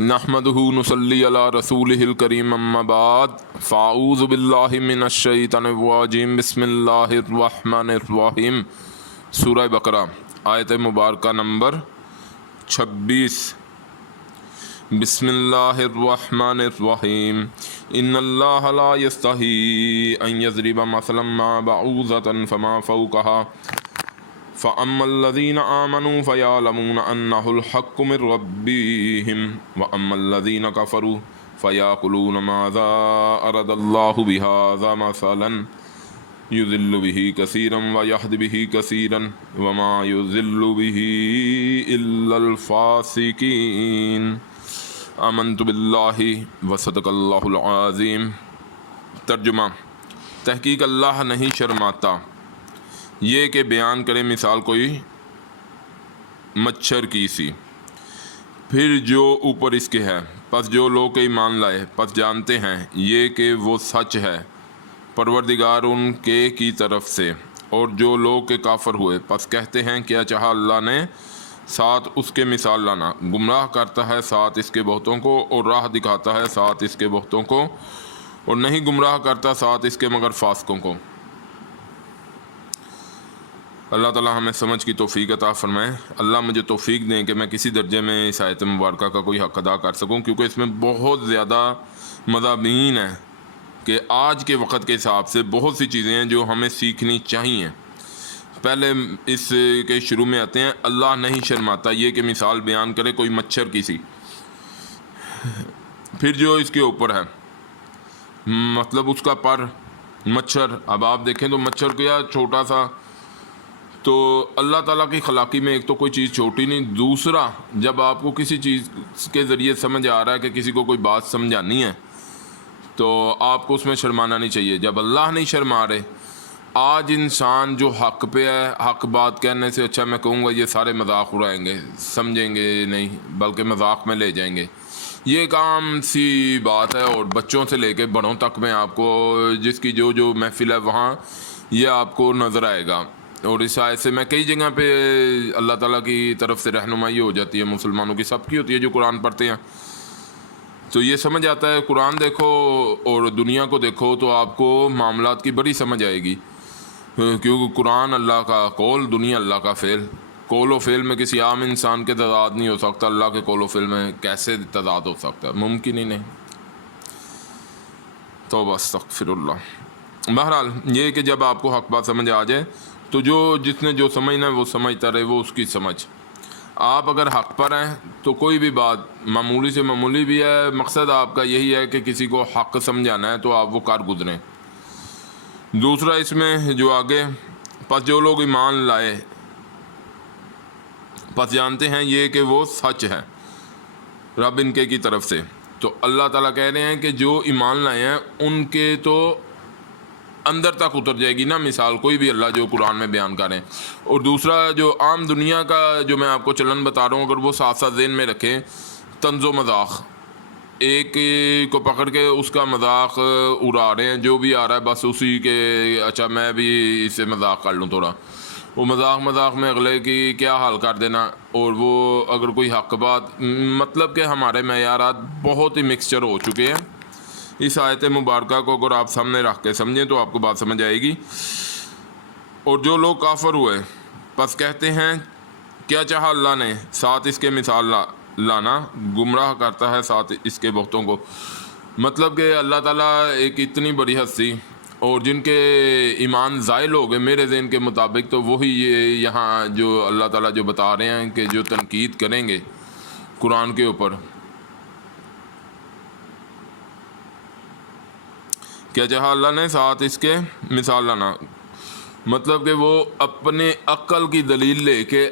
नहमदुहु नुसल्ली अला रसूलिहिल करीम अम्मा बाद फ़ाऊज़ु बिल्लाहि मिनश शैतानिर रजीम बिस्मिल्लाहिर रहमानिर रहीम। सूरह बकरा आयत मुबारक नंबर 26। बिस्मिल्लाहिर रहमानिर रहीम। इन्नल्लाह ला यस्तही अन यज़रिबा मसलन मा बऊज़तन फमा फ़ौक़हा फ़अम्मल्लज़ीना आमनू फ़यअलमूना अन्नहुल हक़्क़ु मिर रब्बिहिम व अम्मल्लज़ीना कफ़रू फ़यक़ूलूना माज़ा अरदल्लाहु बिहाज़ा मसलन युज़िल्लु बिही कसीरन व यहदी बिही कसीरन व मा युज़िल्लु बिही इल्लल फ़ासिक़ीन। आमन्तु बिल्लाहि व सदक़ल्लाहुल अज़ीम। तर्जुमा: तहक़ीक़ अल्लाह नहीं शर्माता ये कि बयान करे मिसाल कोई मच्छर की सी, फिर जो ऊपर इसके है। पस जो लोग ईमान लाए पस जानते हैं ये कि वो सच है परवरदिगार उनके की तरफ से, और जो लोग के काफर हुए पस कहते हैं क्या चाहा अल्लाह ने साथ उसके मिसाल लाना। गुमराह करता है साथ इसके बहुतों को, और राह दिखाता है साथ इसके बहुतों को, और नहीं गुमराह करता साथ इसके मगर फासिकों को। अल्लाह ताला हमें समझ की तौफीक अता फरमाए। अल्लाह मुझे तौफीक दें कि मैं किसी दर्जे में इस आयत मुबारक का कोई हक़ अदा कर सकूं, क्योंकि इसमें बहुत ज़्यादा मज़ामीन है कि आज के वक्त के हिसाब से बहुत सी चीज़ें हैं जो हमें सीखनी चाहिए। पहले इसके शुरू में आते हैं अल्लाह नहीं शर्माता ये कि मिसाल बयान करे कोई मच्छर की सी, फिर जो इसके ऊपर है मतलब उसका पर मच्छर। अब आप देखें तो मच्छर क्या छोटा सा, तो अल्लाह ताला की खलाकी में एक तो कोई चीज़ छोटी नहीं, दूसरा जब आपको किसी चीज़ के ज़रिए समझ आ रहा है कि किसी को कोई बात समझानी है तो आपको उसमें शर्माना नहीं चाहिए। जब अल्लाह नहीं शर्मा रहे, आज इंसान जो हक़ पे है, हक़ बात कहने से अच्छा मैं कहूँगा ये सारे मजाक उड़ाएंगे, समझेंगे नहीं बल्कि मजाक में ले जाएंगे। ये एक आम सी बात है, और बच्चों से लेके बड़ों तक में आपको जिसकी जो जो महफिल है वहाँ ये आपको नज़र आएगा। और इस आयत से मैं कई जगह पे अल्लाह ताला की तरफ से रहनुमाई हो जाती है, मुसलमानों की सबकी होती है जो कुरान पढ़ते हैं, तो ये समझ आता है। कुरान देखो और दुनिया को देखो तो आपको मामलात की बड़ी समझ आएगी, क्योंकि कुरान अल्लाह का कौल, दुनिया अल्लाह का फ़ेल। कौल व फ़ेल में किसी आम इंसान के तज़ाद नहीं हो सकता, अल्लाह के कौल व फ़ेल में कैसे तज़ाद हो सकता है, मुमकिन ही नहीं। तौबा अस्तग़फिरुल्लाह। बहरहाल ये कि जब आपको हक़ बात समझ आ जाए तो जो जिसने जो समझना है वो समझता रहे, वो उसकी समझ। आप अगर हक़ पर हैं तो कोई भी बात मामूली से मामूली भी है, मकसद आपका यही है कि किसी को हक़ समझाना है तो आप वो कर गुजरें। दूसरा इसमें जो आगे, पस जो लोग ईमान लाए पस जानते हैं ये कि वो सच है रब इनके की तरफ से। तो अल्लाह ताला कह रहे हैं कि जो ईमान लाए हैं उनके तो अंदर तक उतर जाएगी ना मिसाल कोई भी अल्लाह जो कुरान में बयान करें। और दूसरा जो आम दुनिया का जो मैं आपको चलन बता रहा हूँ, अगर वो साथ साथ ज़हन में रखें, तंज़ो मजाक, एक को पकड़ के उसका मजाक उड़ा रहे हैं, जो भी आ रहा है बस उसी के अच्छा मैं भी इससे मजाक कर लूँ थोड़ा, वो मजाक में अगले की क्या हाल कर देना। और वो अगर कोई हक़ बात, मतलब कि हमारे मेयारात बहुत ही मिक्सचर हो चुके हैं। इस आयत मुबारक को अगर आप सामने रख के समझें तो आपको बात समझ आएगी। और जो लोग काफर हुए बस कहते हैं क्या चाहा अल्लाह ने साथ इसके मिसाल लाना, गुमराह करता है साथ इसके बहुतों को। मतलब कि अल्लाह ताला एक इतनी बड़ी हस्ती, और जिनके ईमान ज़ाइल हो गए मेरे ज़हन के मुताबिक, तो वही ये यहाँ जो अल्लाह ताला जो बता रहे हैं कि जो तनकीद करेंगे कुरान के ऊपर, क्या चाहा अल्लाह ने साथ इसके मिसाल लाना, मतलब कि वो अपने अक्ल की दलील लेके,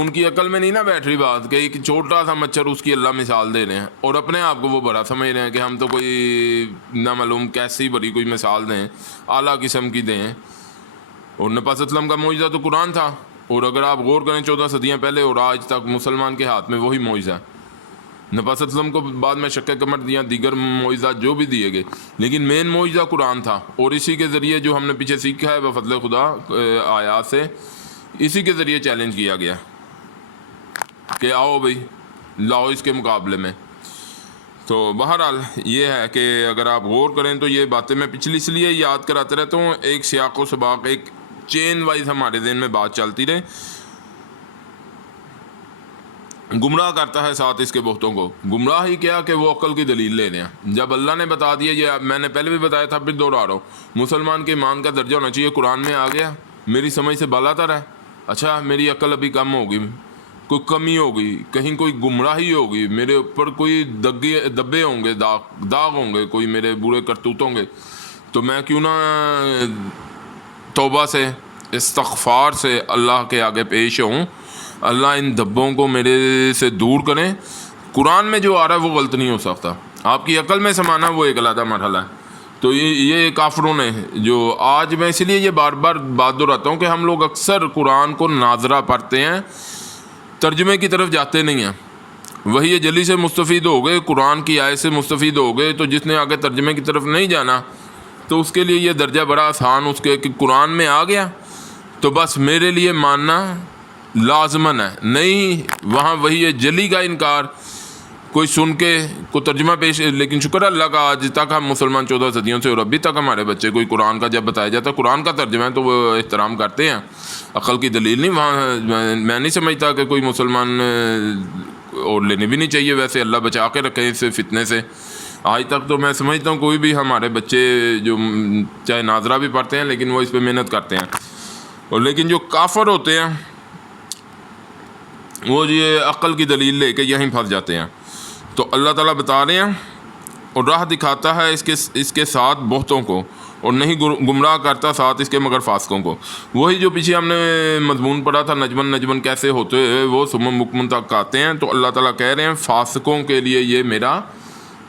उनकी अक्ल में नहीं ना बैठ रही बात कि एक छोटा सा मच्छर उसकी अल्लाह मिसाल दे रहे हैं, और अपने आप को वो बड़ा समझ रहे हैं कि हम तो कोई ना मालूम कैसी बड़ी कोई मिसाल दें, आला किस्म की दें। और नबी सल्लम का मौजज़ा तो कुरान था, और अगर आप गौर करें 14 सदियाँ पहले और आज तक मुसलमान के हाथ में वही मौजज़ा है। नबी सल्लम को बाद में शक्कर कमर दिया, दीगर मौजज़ात जो भी दिए गए, लेकिन मेन मौजज़ा कुरान था। और इसी के ज़रिए जो हमने पीछे सीखा है बफ़ज़ल खुदा आयात से, इसी के ज़रिए चैलेंज किया गया कि आओ भाई لاؤ اس کے مقابلے میں۔ تو بہرحال یہ ہے کہ اگر آپ غور کریں تو یہ باتیں میں پچھلی اس لیے یاد کراتے رہتا ہوں، ایک سیاق و سباق، ایک چین وائز ہمارے ذہن میں بات چلتی رہے۔ گمراہ کرتا ہے ساتھ اس کے بہتوں کو، گمراہ ہی کیا کہ وہ عقل کی دلیل لے رہے ہیں۔ جب اللہ نے بتا دیا، یہ میں نے پہلے بھی بتایا تھا، پھر دوہرا رہا ہوں، مسلمان کے ایمان کا درجہ ہونا چاہیے قرآن میں آ گیا، میری سمجھ سے بالا تر ہے، اچھا میری عقل ابھی کم ہوگی، کوئی کمی ہوگی، کہیں کوئی گمراہی ہوگی، میرے اوپر کوئی دبے ہوں گے، داغ ہوں گے، کوئی میرے برے کرتوت ہوں گے، تو میں کیوں نہ توبہ سے، استغفار سے اللہ کے آگے پیش ہوں، اللہ ان دھبوں کو میرے سے دور کریں۔ قرآن میں جو آ رہا ہے وہ غلط نہیں ہو سکتا، آپ کی عقل میں سمانا وہ ایک علیحدہ مرحلہ ہے۔ تو یہ کافروں نے جو آج، میں اس لیے یہ بار بار بات دہراتا ہوں کہ ہم لوگ اکثر قرآن کو ناظرہ پڑھتے ہیں، ترجمے کی طرف جاتے نہیں ہیں۔ وہی جلی سے مستفید ہو گئے، قرآن کی آیت سے مستفید ہو گئے، تو جس نے آگے ترجمے کی طرف نہیں جانا تو اس کے لیے یہ درجہ بڑا آسان اس کے کہ قرآن میں آ گیا تو بس میرے لیے ماننا لازمن ہے، نہیں وہاں وہی جلی کا انکار، کوئی سن کے کوئی ترجمہ پیش۔ لیکن شکر اللہ کا آج تک ہم مسلمان 14 صدیوں سے اور ابھی تک ہمارے بچے کوئی قرآن کا جب بتایا جاتا ہے قرآن کا ترجمہ ہے تو وہ احترام کرتے ہیں، عقل کی دلیل نہیں۔ وہاں میں نہیں سمجھتا کہ کوئی مسلمان، اور لینے بھی نہیں چاہیے ویسے، اللہ بچا کے رکھے اس سے فتنے سے۔ آج تک تو میں سمجھتا ہوں کوئی بھی ہمارے بچے جو چاہے ناظرہ بھی پڑھتے ہیں لیکن وہ اس پہ محنت کرتے ہیں، اور لیکن جو کافر ہوتے ہیں وہ یہ عقل کی دلیل لے کے یہیں پھنس جاتے ہیں۔ تو اللہ تعالیٰ بتا رہے ہیں اور راہ دکھاتا ہے اس کے ساتھ بہتوں کو، اور نہیں گمراہ کرتا ساتھ اس کے مگر فاسقوں کو۔ وہی جو پیچھے ہم نے مضمون پڑھا تھا، نجمن کیسے ہوتے ہیں وہ سمم مکمن تک آتے ہیں۔ تو اللہ تعالیٰ کہہ رہے ہیں فاسقوں کے لیے یہ میرا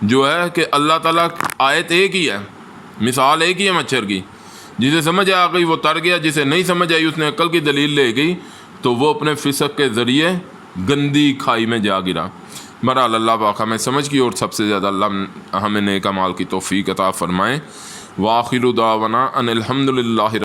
جو ہے کہ اللہ تعالیٰ آیت ایک ہی ہے، مثال ایک ہی ہے مچھر کی، جسے سمجھ آ گئی وہ تر گیا، جسے نہیں سمجھ آئی اس نے عقل کی دلیل لے گئی تو وہ اپنے فسق کے ذریعے گندی کھائی میں جا گرا۔ بہرحال اللہ پاک ہمیں سمجھ کی اور سب سے زیادہ اللہ ہمیں نیک اعمال کی توفیق عطا فرمائے۔ وآخر دعوانا ان الحمد للہ۔